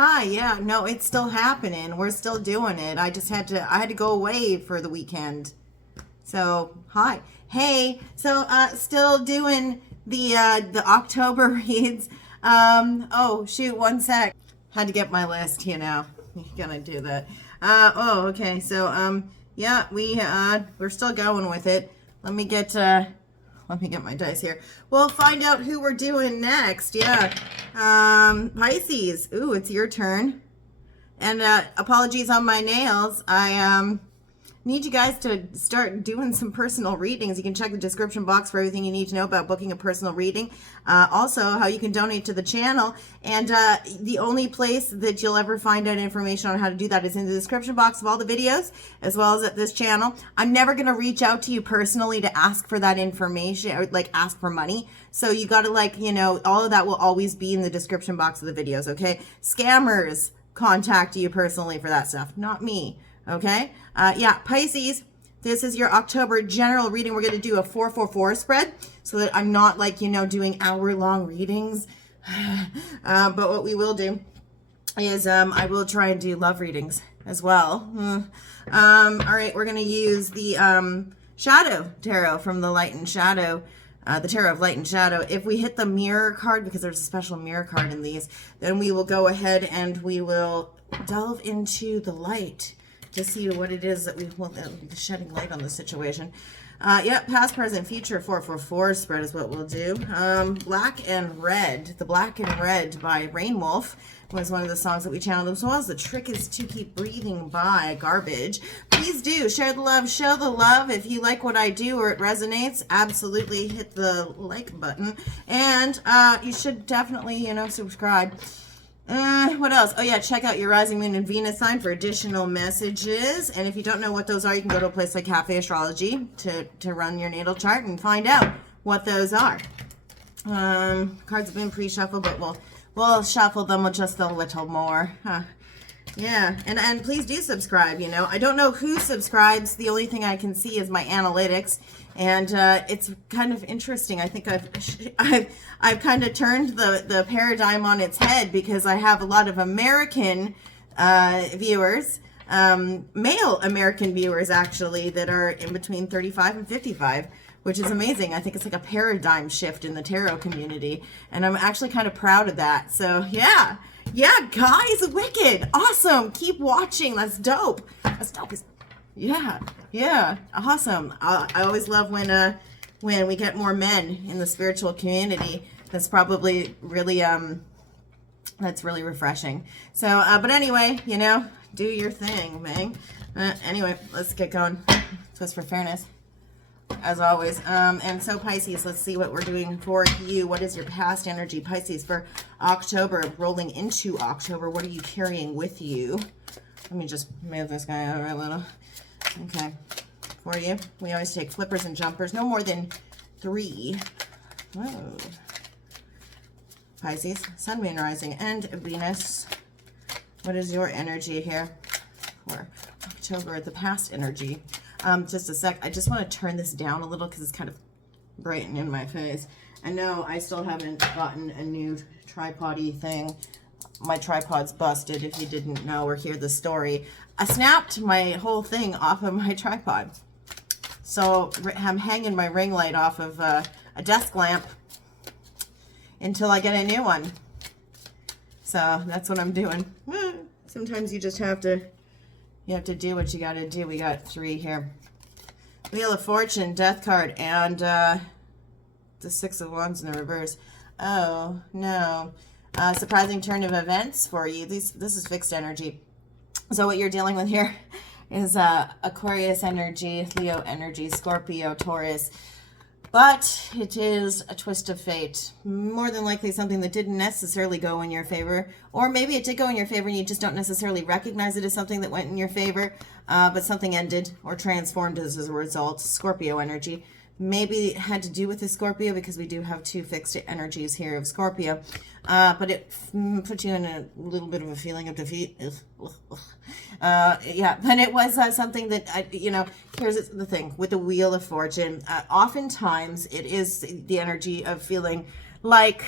Hi, yeah, no, it's still happening. We're still doing it. I had to go away for the weekend. So, hi. Hey, so still doing the October reads. Oh, shoot, one sec. Had to get my list, you know. Gonna do that. Oh, okay. So, yeah, we're still going with it. Let me get my dice here. We'll find out who we're doing next. Yeah. Pisces. Ooh, it's your turn. And apologies on my nails. I need you guys to start doing some personal readings. You can check the description box for everything you need to know about booking a personal reading. Also, how you can donate to the channel. And the only place that you'll ever find out information on how to do that is in the description box of all the videos, as well as at this channel. I'm never going to reach out to you personally to ask for that information or like ask for money. So you got to all of that will always be in the description box of the videos, okay? Scammers contact you personally for that stuff, not me. Okay. Yeah, Pisces, this is your October general reading. We're going to do a 4-4-4 spread so that I'm not doing hour-long readings. But what we will do is I will try and do love readings as well. All right, we're going to use the Shadow Tarot from the Light and Shadow. The Tarot of Light and Shadow. If we hit the mirror card, because there's a special mirror card in these, then we will go ahead and we will delve into the light to see what it is that we will be shedding light on the situation. Yep, past, present, future 4-4-4 spread is what we'll do. Black and Red. The Black and Red by Rain Wolf was one of the songs that we channeled, as well as The Trick Is to Keep Breathing by Garbage. Please do share the love, show the love. If you like what I do or it resonates, absolutely hit the like button. And you should definitely, subscribe. What else? Oh yeah, check out your rising moon and Venus sign for additional messages. And if you don't know what those are, you can go to a place like Cafe Astrology to run your natal chart and find out what those are. Cards have been pre-shuffled, but we'll shuffle them just a little more. Yeah, and please do subscribe. I don't know who subscribes. The only thing I can see is my analytics, and it's kind of interesting. I think I've kind of turned the paradigm on its head, because I have a lot of American viewers, male American viewers actually, that are in between 35 and 55. Which is amazing. I think it's like a paradigm shift in the tarot community, and I'm actually kind of proud of that. So yeah, guys, wicked, awesome. Keep watching. That's dope. That's dope. Yeah, awesome. I always love when we get more men in the spiritual community. That's probably really that's really refreshing. So, but anyway, do your thing, man. Anyway, let's get going. Twist for fairness, as always. And so Pisces, let's see what we're doing for you. What is your past energy, Pisces, for October, rolling into October? What are you carrying with you? Let me just move this guy over a little. Okay, for you, we always take flippers and jumpers, no more than 3. Whoa. Pisces, Sun, Moon, Rising, and Venus. What is your energy here for October, the past energy? Just a sec. I just want to turn this down a little because it's kind of bright and in my face. I know I still haven't gotten a new tripod-y thing. My tripod's busted, if you didn't know or hear the story. I snapped my whole thing off of my tripod. So I'm hanging my ring light off of a desk lamp until I get a new one. So that's what I'm doing. Sometimes you just have to do what you got to do. We got 3 here. Wheel of Fortune, Death card, and the 6 of Wands in the reverse. Oh, no. Surprising turn of events for you. This is fixed energy. So what you're dealing with here is Aquarius energy, Leo energy, Scorpio, Taurus. But it is a twist of fate. More than likely something that didn't necessarily go in your favor. Or maybe it did go in your favor and you just don't necessarily recognize it as something that went in your favor. But something ended or transformed as a result. Scorpio energy. Maybe it had to do with the Scorpio, because we do have 2 fixed energies here of Scorpio. But it put you in a little bit of a feeling of defeat. Yeah, but it was something that, here's the thing with the Wheel of Fortune. Oftentimes it is the energy of feeling like,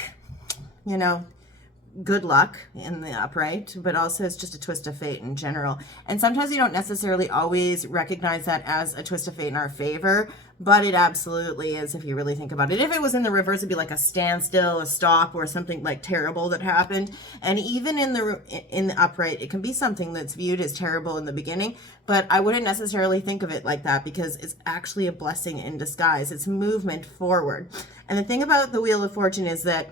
good luck in the upright, but also it's just a twist of fate in general. And sometimes you don't necessarily always recognize that as a twist of fate in our favor, but it absolutely is if you really think about it. If it was in the reverse, it'd be like a standstill, a stop, or something like terrible that happened. And even in the upright, it can be something that's viewed as terrible in the beginning, but I wouldn't necessarily think of it like that because it's actually a blessing in disguise. It's movement forward. And the thing about the Wheel of Fortune is that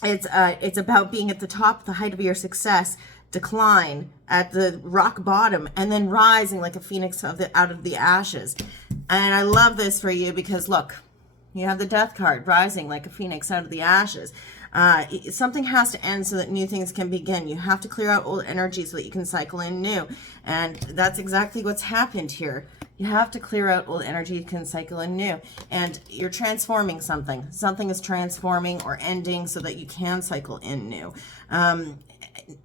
it's about being at the top, the height of your success, decline at the rock bottom, and then rising like a phoenix out of the ashes. And I love this for you because look, you have the Death card, rising like a phoenix out of the ashes. Something has to end so that new things can begin. You have to clear out old energy so that you can cycle in new. And that's exactly what's happened here. You have to clear out old energy, you can cycle in new. And you're transforming something. Something is transforming or ending so that you can cycle in new.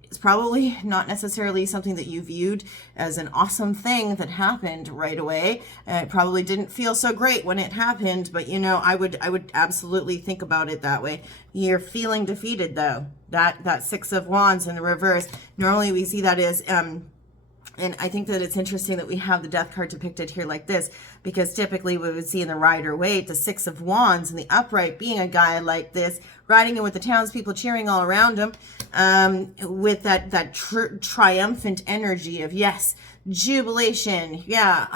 It's probably not necessarily something that you viewed as an awesome thing that happened right away. It probably didn't feel so great when it happened, but you know, I would absolutely think about it that way. You're feeling defeated though. That Six of Wands in the reverse. Normally we see that as and I think that it's interesting that we have the Death card depicted here like this, because typically we would see in the Rider-Waite the Six of Wands and the upright being a guy like this, riding in with the townspeople cheering all around him, with that triumphant energy of yes, jubilation. Yeah,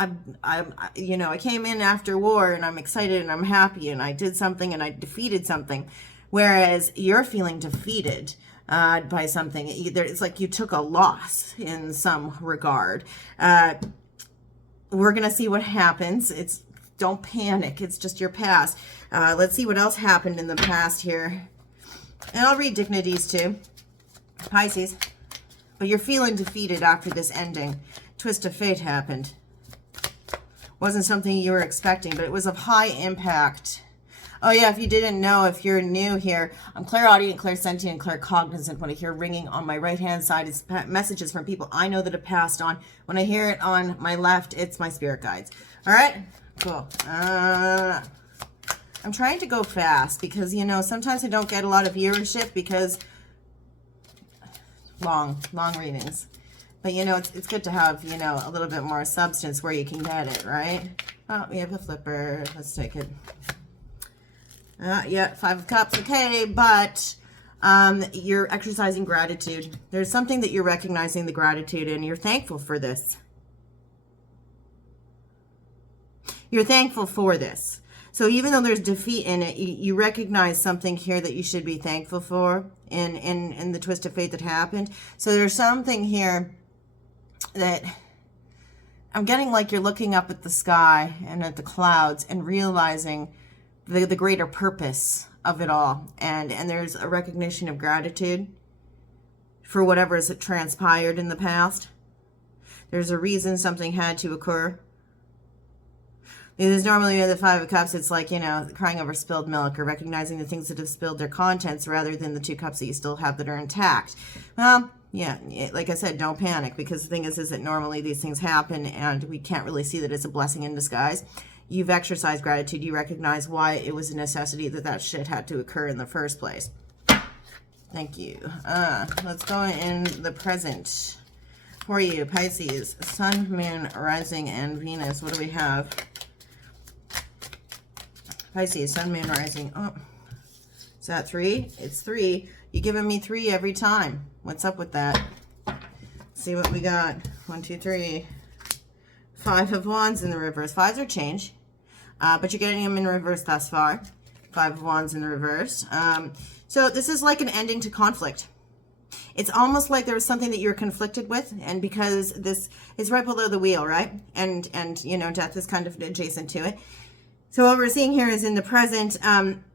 I came in after war and I'm excited and I'm happy and I did something and I defeated something, whereas you're feeling defeated by something. It's like you took a loss in some regard. We're gonna see what happens. Don't panic. It's just your past. Let's see what else happened in the past here. And I'll read dignities too. Pisces. But you're feeling defeated after this ending. Twist of fate happened. Wasn't something you were expecting, but it was of high impact. Oh yeah, if you didn't know, if you're new here, I'm clairaudient, clairsentient, claircognizant. When I hear ringing on my right-hand side, it's messages from people I know that have passed on. When I hear it on my left, it's my spirit guides. All right, cool. I'm trying to go fast because, you know, sometimes I don't get a lot of viewership because long readings. But, you know, it's good to have, you know, a little bit more substance where you can get it, right? Oh, we have a flipper. Let's take it. Yeah, Five of Cups, okay, but you're exercising gratitude. There's something that you're recognizing the gratitude in. You're thankful for this. You're thankful for this. So even though there's defeat in it, you recognize something here that you should be thankful for in the twist of fate that happened. So there's something here that I'm getting like you're looking up at the sky and at the clouds and realizing the greater purpose of it all, and there's a recognition of gratitude for whatever has transpired in the past. There's a reason something had to occur. There's normally the Five of Cups, it's like, you know, crying over spilled milk or recognizing the things that have spilled their contents rather than the two cups that you still have that are intact. Well, yeah, like I said, don't panic, because the thing is that normally these things happen and we can't really see that it's a blessing in disguise. You've exercised gratitude. You recognize why it was a necessity that shit had to occur in the first place. Thank you. Let's go in the present for you, Pisces. Sun, Moon, Rising, and Venus. What do we have? Pisces, Sun, Moon, Rising. Oh, is that 3? It's 3. You're giving me 3 every time. What's up with that? Let's see what we got. 1, 2, 3. 5 of Wands in the reverse. 5s are change. But you're getting them in reverse thus far. 5 of Wands in the reverse. So this is like an ending to conflict. It's almost like there was something that you're conflicted with, and because this is right below the wheel, right? And you know, death is kind of adjacent to it. So what we're seeing here is in the present,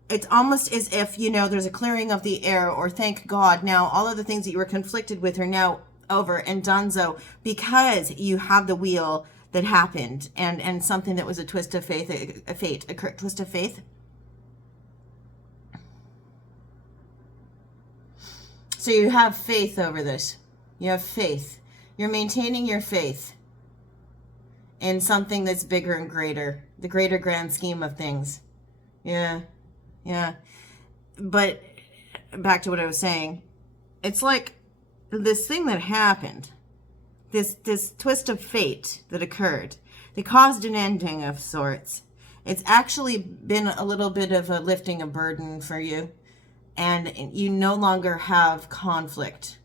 it's almost as if, you know, there's a clearing of the air, or thank God, now all of the things that you were conflicted with are now over and donezo, because you have the wheel that happened, and something that was a twist of faith, a twist of faith. So you have faith over this. You have faith. You're maintaining your faith in something that's bigger and greater, the greater grand scheme of things. Yeah. But back to what I was saying. it's like this thing that happened, this twist of fate that occurred, that caused an ending of sorts. It's actually been a little bit of a lifting a burden for you, and you no longer have conflict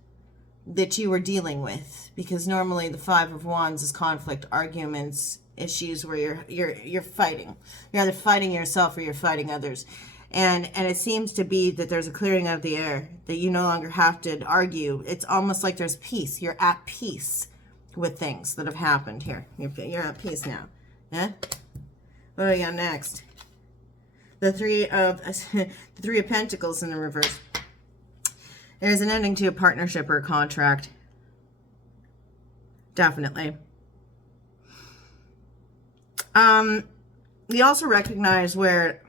that you were dealing with, because normally the Five of Wands is conflict, arguments, issues where you're fighting. You're either fighting yourself or you're fighting others. And it seems to be that there's a clearing of the air, that you no longer have to argue. It's almost like there's peace. You're at peace with things that have happened here. You're at peace now. Yeah? What do we got next? The three of Pentacles in the reverse. There's an ending to a partnership or a contract. Definitely. We also recognize where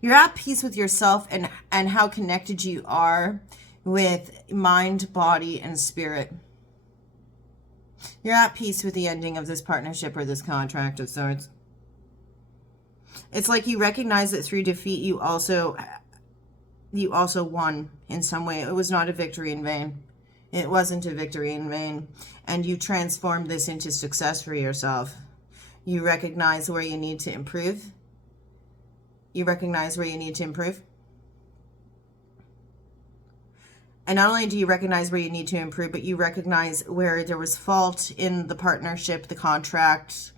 you're at peace with yourself and how connected you are with mind, body, and spirit. You're at peace with the ending of this partnership or this contract of sorts. It's like you recognize that through defeat, you also won in some way. It was not a victory in vain. It wasn't a victory in vain. And you transformed this into success for yourself. You recognize where you need to improve. You recognize where you need to improve. And not only do you recognize where you need to improve, but you recognize where there was fault in the partnership, the contract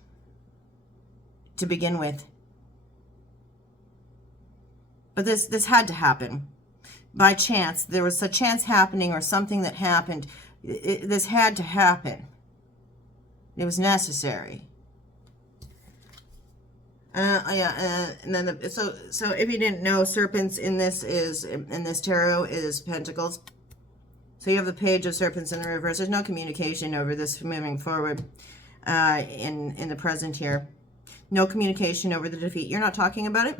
to begin with. But this had to happen. By chance, there was a chance happening or something that happened. This had to happen. It was necessary. And then so if you didn't know, serpents in this tarot is pentacles. So you have the Page of Serpents in the reverse. There's no communication over this moving forward in the present here. No communication over the defeat. You're not talking about it.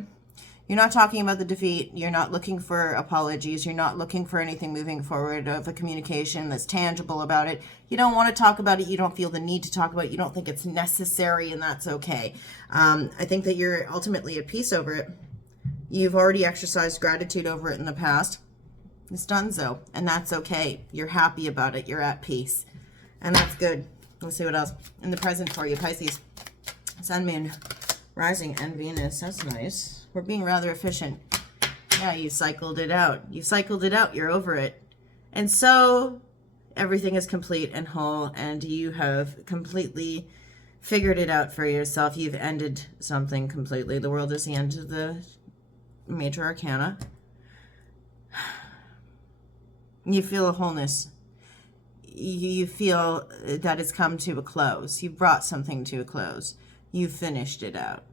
You're not talking about the defeat. You're not looking for apologies. You're not looking for anything moving forward of a communication that's tangible about it. You don't want to talk about it. You don't feel the need to talk about it. You don't think it's necessary, and that's okay. I think that you're ultimately at peace over it. You've already exercised gratitude over it in the past. It's done so, and that's okay. You're happy about it. You're at peace, and that's good. Let's see what else in the present for you, Pisces. Sun, Moon, Rising, and Venus. That's nice. We're being rather efficient. Yeah, you cycled it out. You cycled it out. You're over it. And so everything is complete and whole, and you have completely figured it out for yourself. You've ended something completely. The World is the end of the major arcana. You feel a wholeness. You feel that it's come to a close. You brought something to a close. You finished it out.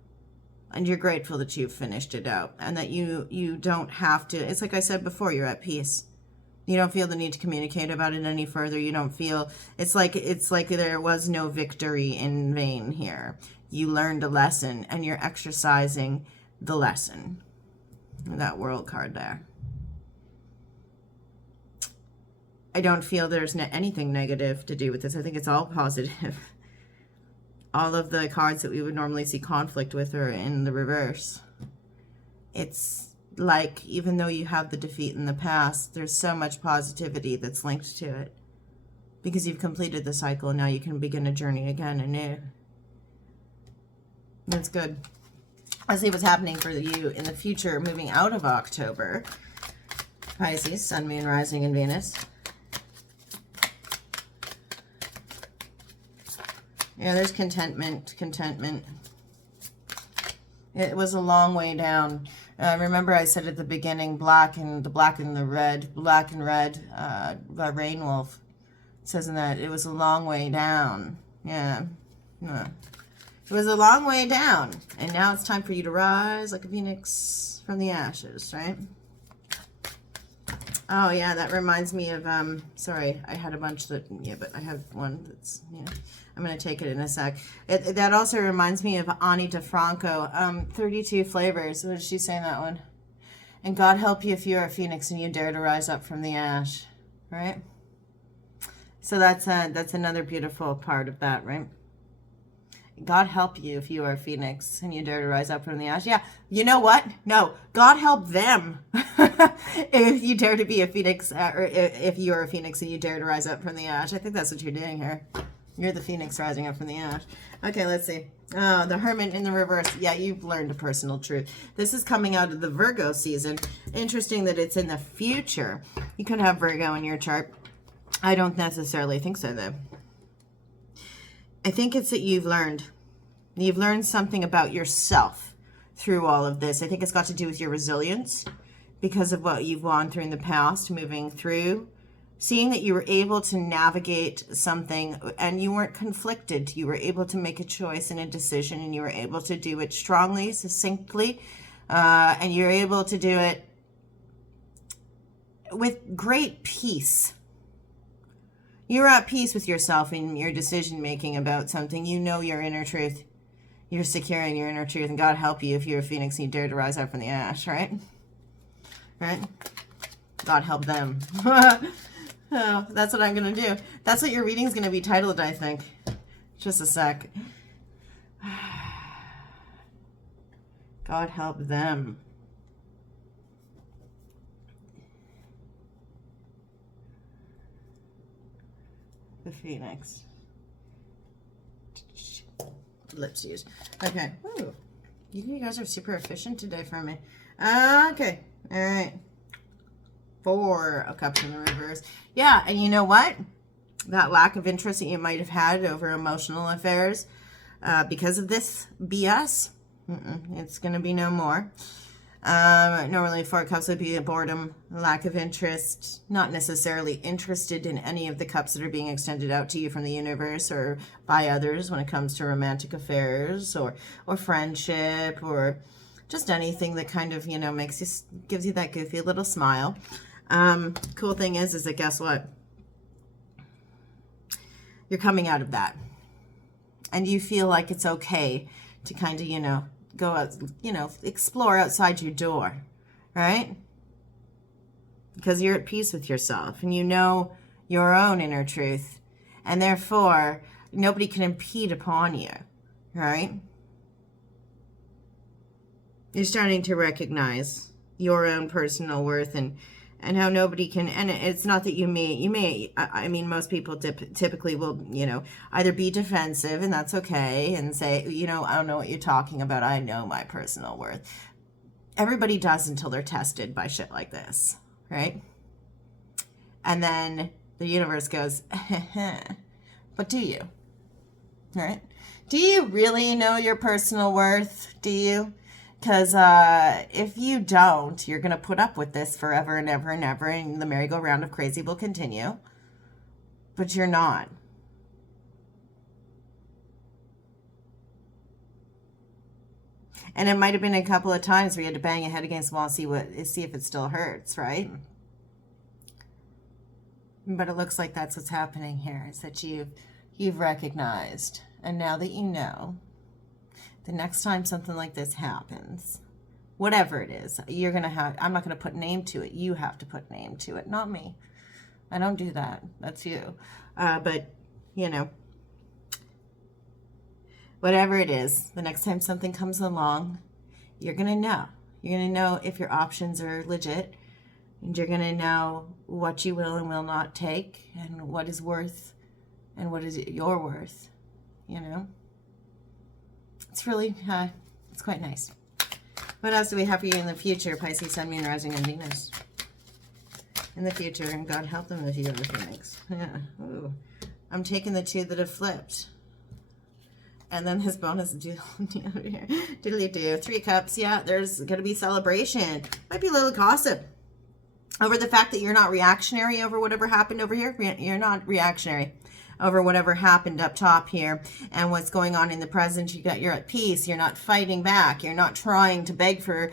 And you're grateful that you've finished it out, and that you don't have to. It's like I said before, you're at peace. You don't feel the need to communicate about it any further. You don't feel, it's like there was no victory in vain here. You learned a lesson, and you're exercising the lesson. That World card there. I don't feel there's anything negative to do with this. I think it's all positive. All of the cards that we would normally see conflict with are in the reverse. It's like, even though you have the defeat in the past, there's so much positivity that's linked to it. Because you've completed the cycle, and now you can begin a journey again anew. That's good. Let's see what's happening for you in the future, moving out of October. Pisces, Sun, Moon, Rising, and Venus. Yeah, there's contentment. It was a long way down. Remember I said at the beginning, black and the red, by Rain Wolf. It says in that, it was a long way down. Yeah. It was a long way down. And now it's time for you to rise like a phoenix from the ashes, right? Oh, yeah, that reminds me of, sorry, I had a bunch that, yeah, but I have one that's, yeah. I'm going to take it in a sec. That also reminds me of Ani DeFranco, 32 Flavors. What did she say in that one? And God help you if you're a phoenix and you dare to rise up from the ash, right? So that's another beautiful part of that, right? God help you if you are a phoenix and you dare to rise up from the ash. Yeah, you know what? No, God help them if you dare to be a phoenix, or if you're a phoenix and you dare to rise up from the ash. I think that's what you're doing here. You're the phoenix rising up from the ash. Okay, let's see. Oh, the hermit in the reverse. Yeah, you've learned a personal truth. This is coming out of the Virgo season. Interesting that it's in the future. You could have Virgo in your chart. I don't necessarily think so, though. I think it's that you've learned something about yourself through all of this. I think it's got to do with your resilience because of what you've gone through in the past, moving through, seeing that you were able to navigate something and you weren't conflicted. You were able to make a choice and a decision, and you were able to do it strongly, succinctly, and you're able to do it with great peace. You're at peace with yourself in your decision making about something. You know your inner truth. You're secure in your inner truth, and God help you if you're a phoenix and you dare to rise up from the ash, right? Right? God help them. Oh, that's what I'm going to do. That's what your reading is going to be titled, I think. Just a sec. God help them. The phoenix. Lips used. Okay. Ooh. You guys are super efficient today for me. Okay. All right. 4 of Cups in the reverse. Yeah, and you know what? That lack of interest that you might have had over emotional affairs because of this BS, it's going to be no more. Normally 4 cups would be a boredom, lack of interest, not necessarily interested in any of the cups that are being extended out to you from the universe or by others when it comes to romantic affairs or friendship or just anything that kind of, gives you that goofy little smile. Cool thing is that guess what? You're coming out of that. And you feel like it's okay to kind of, go out, explore outside your door, right? Because you're at peace with yourself and you know your own inner truth, and therefore nobody can impede upon you, right? You're starting to recognize your own personal worth and how nobody can, and it's not that you may, I mean, most people typically will, either be defensive, and that's okay, and say, I don't know what you're talking about. I know my personal worth. Everybody does until they're tested by shit like this, right? And then the universe goes, but do you? Right? Do you really know your personal worth? Do you? Because if you don't, you're going to put up with this forever and ever and ever, and the merry-go-round of crazy will continue. But you're not. And it might have been a couple of times where you had to bang your head against the wall and see if it still hurts, right? But it looks like that's what's happening here, is that you've recognized, and now that you know, the next time something like this happens, whatever it is, you're going to have, I'm not going to put name to it. You have to put name to it, not me. I don't do that. That's you. But, whatever it is, the next time something comes along, you're going to know. You're going to know if your options are legit, and you're going to know what you will and will not take, and what is worth, and what is your worth, It's really, it's quite nice. What else do we have for you in the future? Pisces, Sun, Moon, Rising, and Venus. In the future, and God help them if you have a Phoenix. Yeah. Ooh. I'm taking the 2 that have flipped. And then his bonus diddly-do. 3 cups. Yeah, there's going to be celebration. Might be a little gossip over the fact that you're not reactionary over whatever happened over here. You're not reactionary over whatever happened up top here and what's going on in the present. You're at peace. You're not fighting back. You're not trying to beg for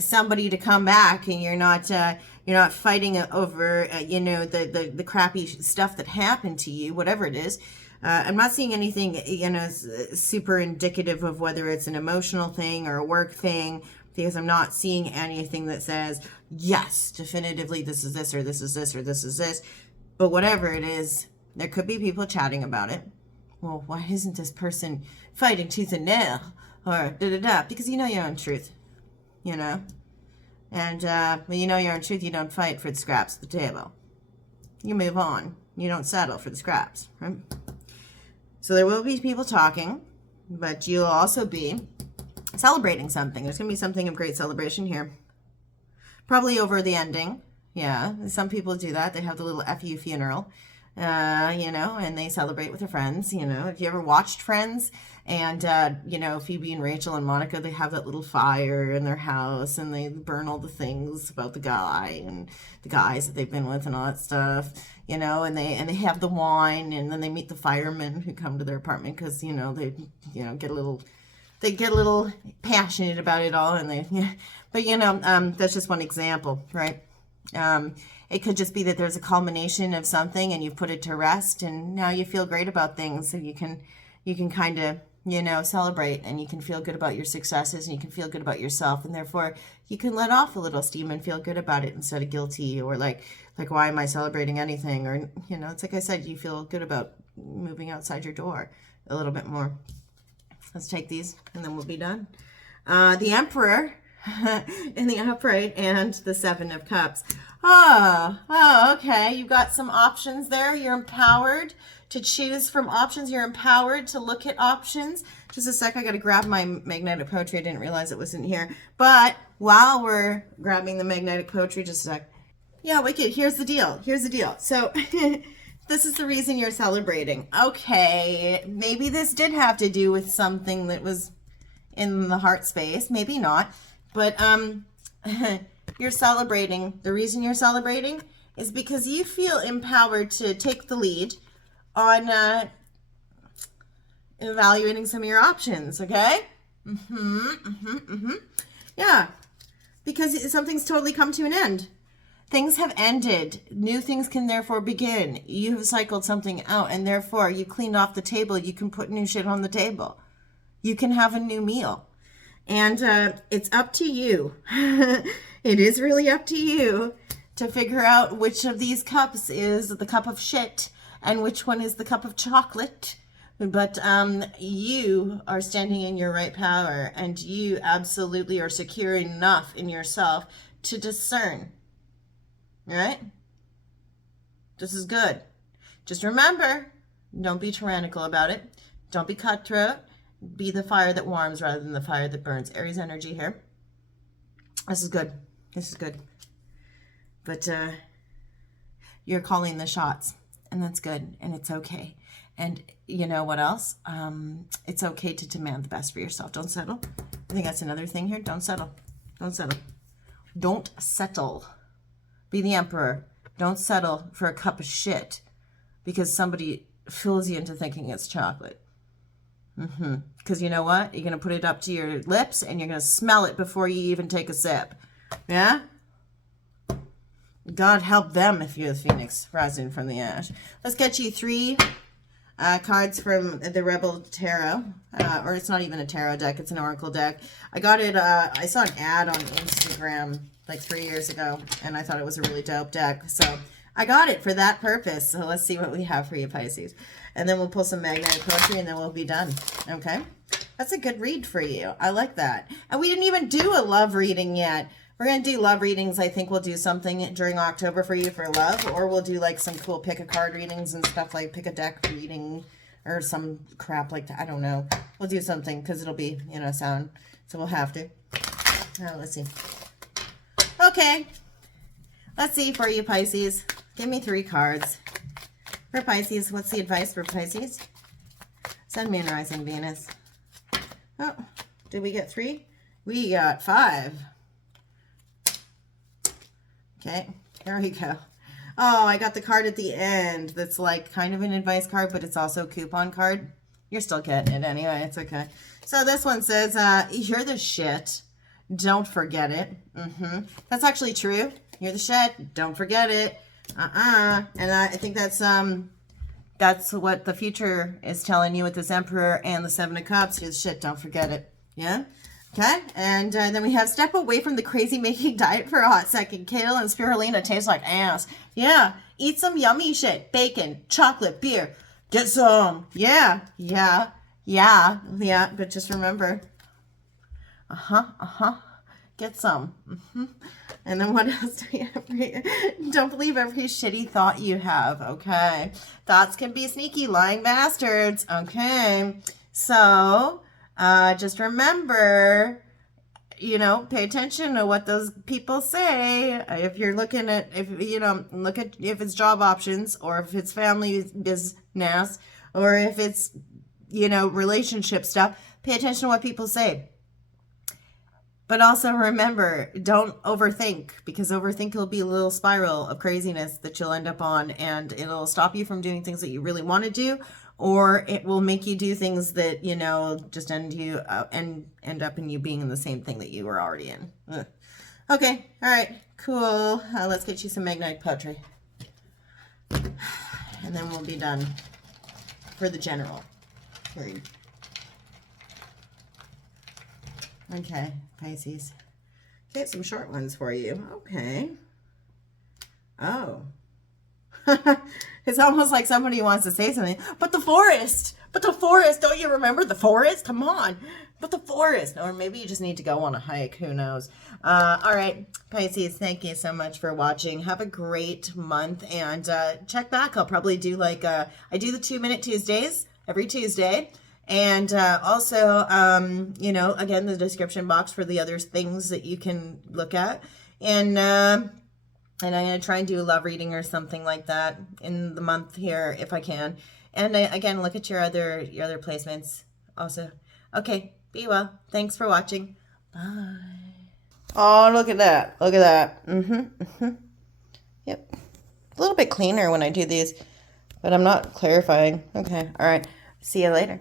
somebody to come back, and you're not fighting over the crappy stuff that happened to you, whatever it is. I'm not seeing anything super indicative of whether it's an emotional thing or a work thing, because I'm not seeing anything that says yes, definitively this is this or this is this or this is this. But whatever it is, there could be people chatting about it. well, why isn't this person fighting tooth and nail? Or da-da-da. Because you know your own truth, you know? And when you know your own truth, you don't fight for the scraps at the table. You move on. You don't settle for the scraps, right? So there will be people talking, but you'll also be celebrating something. There's going to be something of great celebration here. Probably over the ending. Yeah, some people do that. They have the little FU funeral, you know, and they celebrate with their friends. You know, if you ever watched Friends, and, you know, Phoebe and Rachel and Monica, they have that little fire in their house, and they burn all the things about the guy and the guys that they've been with and all that stuff, you know, and they have the wine, and then they meet the firemen who come to their apartment because, you know, they, you know, get a little passionate about it all, and they, yeah. But, you know, that's just one example, right? It could just be that there's a culmination of something and you've put it to rest, and now you feel great about things, so you can kind of, you know, celebrate, and you can feel good about your successes, and you can feel good about yourself, and therefore you can let off a little steam and feel good about it instead of guilty or like why am I celebrating anything? Or, you know, it's like I said, you feel good about moving outside your door a little bit more. Let's take these and then we'll be done. The Emperor in the upright and the Seven of Cups. Oh, okay. You've got some options there. You're empowered to choose from options. You're empowered to look at options. Just a sec. I got to grab my magnetic poetry. I didn't realize it wasn't here. But while we're grabbing the magnetic poetry, just a sec. Yeah, wicked. Here's the deal. So this is the reason you're celebrating. Okay. Maybe this did have to do with something that was in the heart space. Maybe not. But you're celebrating. The reason you're celebrating is because you feel empowered to take the lead on evaluating some of your options, okay? Yeah, because something's totally come to an end. Things have ended. New things can therefore begin. You have cycled something out, and therefore you cleaned off the table. You can put new shit on the table. You can have a new meal. And it's up to you. It is really up to you to figure out which of these cups is the cup of shit and which one is the cup of chocolate. But you are standing in your right power, and you absolutely are secure enough in yourself to discern. All right? This is good. Just remember, don't be tyrannical about it. Don't be cutthroat. Be the fire that warms rather than the fire that burns. Aries energy here. This is good. This is good. But you're calling the shots, and that's good, and it's okay. And you know what else? It's okay to demand the best for yourself. Don't settle. I think that's another thing here. Don't settle. Don't settle. Don't settle. Be the Emperor. Don't settle for a cup of shit because somebody fools you into thinking it's chocolate. Because you know what? You're going to put it up to your lips and you're going to smell it before you even take a sip. Yeah? God help them if you're the phoenix rising from the ash. Let's get you 3 cards from the Rebel Tarot. Or it's not even a tarot deck. It's an oracle deck. I got it. I saw an ad on Instagram like 3 years ago, and I thought it was a really dope deck. So I got it for that purpose. So let's see what we have for you, Pisces. And then we'll pull some magnetic poetry, and then we'll be done. Okay? That's a good read for you. I like that. And we didn't even do a love reading yet. We're going to do love readings. I think we'll do something during October for you for love, or we'll do like some cool pick a card readings and stuff, like pick a deck reading or some crap like that. I don't know. We'll do something because it'll be, you know, sound. So we'll have to. Let's see. Okay. Let's see for you, Pisces. Give me 3 cards. For Pisces, what's the advice for Pisces? Sun, Moon, Rising, Venus. Oh, did we get 3? We got 5. Okay, there we go. Oh, I got the card at the end that's like kind of an advice card, but it's also a coupon card. You're still getting it anyway. It's okay. So this one says, you're the shit. Don't forget it. That's actually true. You're the shit. Don't forget it. And I think that's what the future is telling you with this Emperor and the 7 of Cups. You're the shit. Don't forget it. Yeah? Okay, and then we have step away from the crazy-making diet for a hot second. Kale and spirulina taste like ass. Yeah, eat some yummy shit. Bacon, chocolate, beer. Get some. Yeah. Yeah. Yeah. Yeah. But just remember. Get some. And then what else do we have? Don't believe every shitty thought you have. Okay. Thoughts can be sneaky, lying bastards. Okay. So, just remember, pay attention to what those people say. If you're looking at, look at if it's job options or if it's family business or if it's, relationship stuff, pay attention to what people say. But also remember, don't overthink, because overthink will be a little spiral of craziness that you'll end up on, and it'll stop you from doing things that you really want to do, or it will make you do things that, just end up in you being in the same thing that you were already in. Ugh. Okay. All right. Cool. Let's get you some Magnite poetry. And then we'll be done for the general period. Okay, Pisces. Okay, some short ones for you. Okay. Oh. It's almost like somebody wants to say something. But the forest. Don't you remember the forest? Come on. But the forest. Or maybe you just need to go on a hike. Who knows? All right, Pisces, thank you so much for watching. Have a great month. And check back. I'll probably do I do the 2-Minute Tuesdays every Tuesday. And also, again, the description box for the other things that you can look at. And I'm going to try and do a love reading or something like that in the month here if I can. And again, look at your other placements also. Okay, be well. Thanks for watching. Bye. Oh, look at that. Look at that. Yep. A little bit cleaner when I do these, but I'm not clarifying. Okay, all right. See you later.